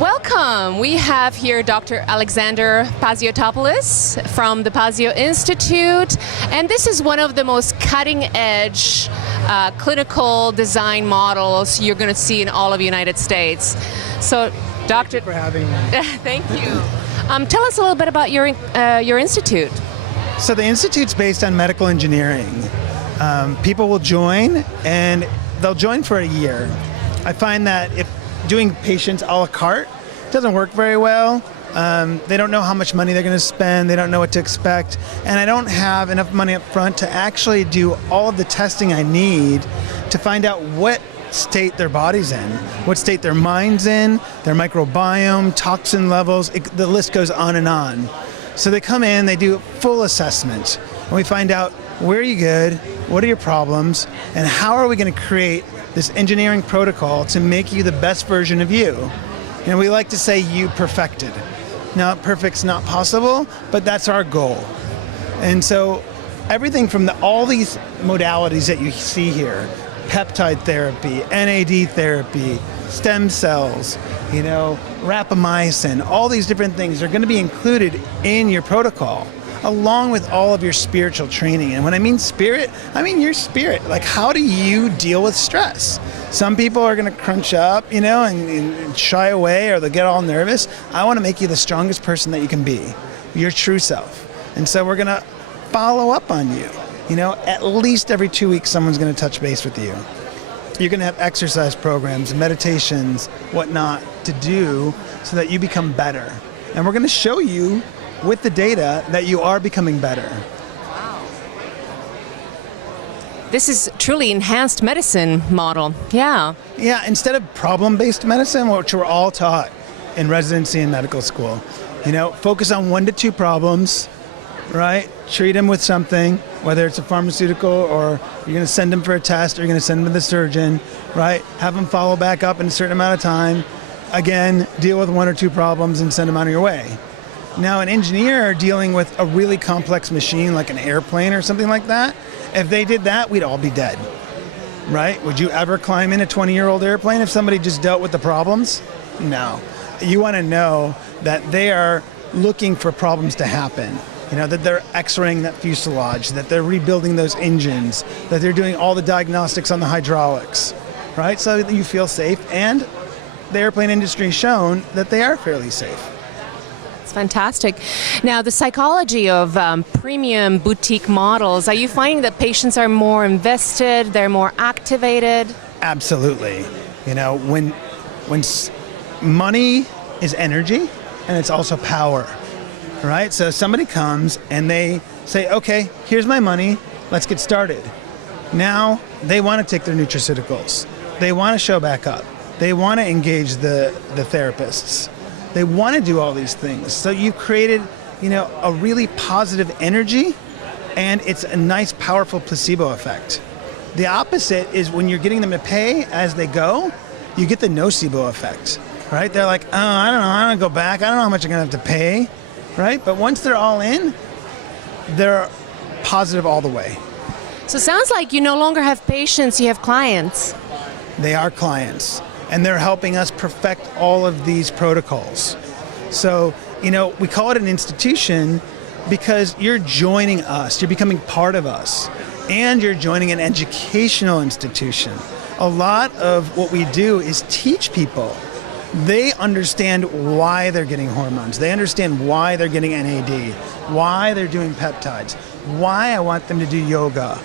Welcome. We have here Dr. Alexander Pazio from the Pazio Institute, and this is one of the most cutting-edge clinical design models you're going to see in all of the United States. So, Dr. Thank you for having me. Thank you. Tell us a little bit about your institute. So the Institute's based on medical engineering. People will join, and they'll join for a year. I find that if doing patients a la carte doesn't work very well. They don't know how much money they're going to spend. They don't know what to expect. And I don't have enough money up front to actually do all of the testing I need to find out what state their body's in, what state their mind's in, their microbiome, toxin levels. The list goes on and on. So they come in, they do full assessment, and we find out where are you good, what are your problems, and how are we going to create this engineering protocol to make you the best version of you. And we like to say you perfected. Now, perfect's not possible, but that's our goal. And so everything from all these modalities that you see here, peptide therapy, NAD therapy, stem cells, rapamycin, all these different things are going to be included in your protocol, along with all of your spiritual training. And when I mean spirit, I mean your spirit. Like, how do you deal with stress? Some people are going to crunch up, and shy away, or they'll get all nervous. I want to make you the strongest person that you can be, your true self. And so we're going to follow up on you. At least every 2 weeks, someone's going to touch base with you. You're going to have exercise programs, meditations, whatnot to do so that you become better. And we're going to show you with the data that you are becoming better. Wow. This is truly enhanced medicine model. Yeah. Yeah, instead of problem-based medicine, which we're all taught in residency and medical school, focus on 1 to 2 problems, right? Treat them with something, whether it's a pharmaceutical or you're going to send them for a test or you're going to send them to the surgeon, right? Have them follow back up in a certain amount of time. Again, deal with 1 or 2 problems and send them on your way. Now, an engineer dealing with a really complex machine like an airplane or something like that, if they did that, we'd all be dead, right? Would you ever climb in a 20-year-old airplane if somebody just dealt with the problems? No. You want to know that they are looking for problems to happen, that they're x-raying that fuselage, that they're rebuilding those engines, that they're doing all the diagnostics on the hydraulics, right? So that you feel safe, and the airplane industry has shown that they are fairly safe. Fantastic. Now, the psychology of premium boutique models, are you finding that patients are more invested, they're more activated? Absolutely. When money is energy, and it's also power, right? So somebody comes and they say, okay, here's my money, let's get started. Now they want to take their nutraceuticals. They want to show back up. They want to engage the therapists. They want to do all these things. So you've created, a really positive energy, and it's a nice, powerful placebo effect. The opposite is when you're getting them to pay as they go, you get the nocebo effect, right? They're like, oh, I don't know, I don't go back. I don't know how much I'm going to have to pay, right? But once they're all in, they're positive all the way. So it sounds like you no longer have patients, you have clients. They are clients. And they're helping us perfect all of these protocols. So, we call it an institution because you're joining us, you're becoming part of us, and you're joining an educational institution. A lot of what we do is teach people. They understand why they're getting hormones. They understand why they're getting NAD, why they're doing peptides, why I want them to do yoga.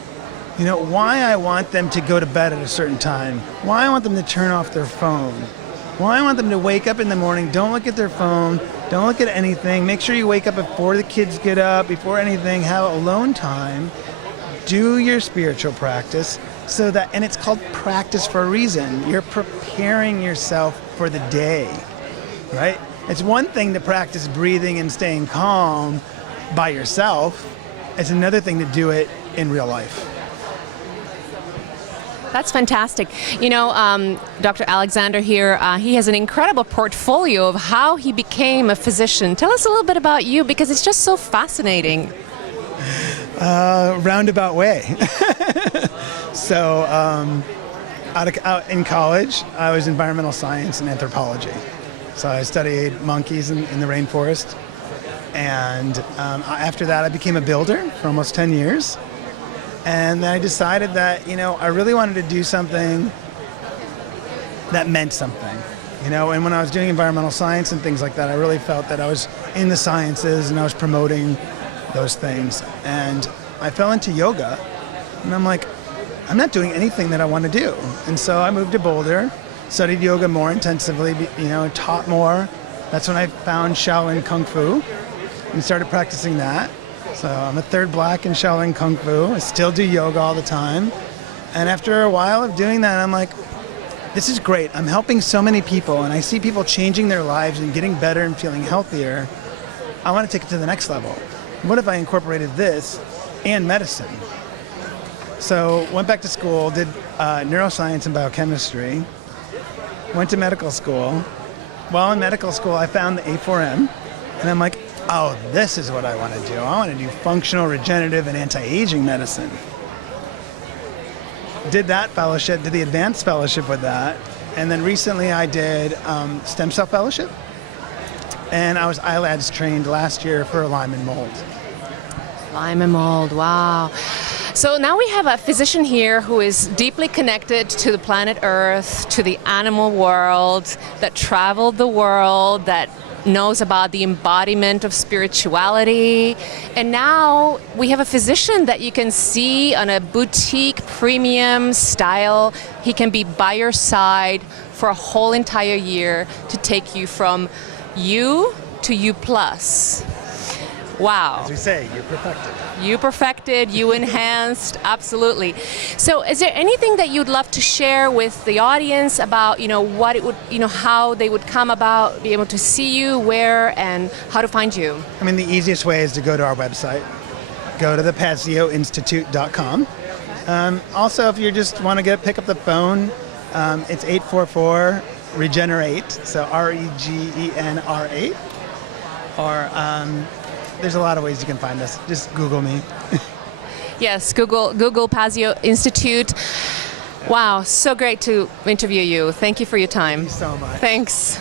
Why I want them to go to bed at a certain time, why I want them to turn off their phone, why I want them to wake up in the morning, don't look at their phone, don't look at anything, make sure you wake up before the kids get up, before anything, have alone time, do your spiritual practice, and it's called practice for a reason. You're preparing yourself for the day, right? It's one thing to practice breathing and staying calm by yourself. It's another thing to do it in real life. That's fantastic. Dr. Alexander here, he has an incredible portfolio of how he became a physician. Tell us a little bit about you, because it's just so fascinating. Roundabout way. So out in college, I was environmental science and anthropology. So I studied monkeys in the rainforest. And after that, I became a builder for almost 10 years. And then I decided that, I really wanted to do something that meant something. And when I was doing environmental science and things like that, I really felt that I was in the sciences and I was promoting those things. And I fell into yoga, and I'm like, I'm not doing anything that I want to do. And so I moved to Boulder, studied yoga more intensively, taught more. That's when I found Shaolin Kung Fu and started practicing that. So I'm a third black in Shaolin Kung Fu. I still do yoga all the time. And after a while of doing that, I'm like, this is great. I'm helping so many people, and I see people changing their lives and getting better and feeling healthier. I want to take it to the next level. What if I incorporated this and medicine? So went back to school, did neuroscience and biochemistry, went to medical school. While in medical school, I found the A4M, and I'm like, oh, this is what I want to do. I want to do functional, regenerative, and anti-aging medicine. Did that fellowship, did the advanced fellowship with that, and then recently I did stem cell fellowship, and I was ILADS trained last year for Lyme and mold. Lyme and mold, wow. So now we have a physician here who is deeply connected to the planet Earth, to the animal world, that traveled the world, that knows about the embodiment of spirituality. And now we have a physician that you can see on a boutique premium style. He can be by your side for a whole entire year to take you from you to you plus. Wow. As we say, you're perfected. You perfected, you enhanced, absolutely. So is there anything that you'd love to share with the audience about, what it would, how they would come about, be able to see you, where, and how to find you? I mean, the easiest way is to go to our website. Go to the PazioInstitute.com. Also, if you just want to pick up the phone, it's 844-REGENERATE, so REGENR8. Or there's a lot of ways you can find us. Just Google me. Yes, Google Pazio Institute. Wow, so great to interview you. Thank you for your time. Thank you so much. Thanks.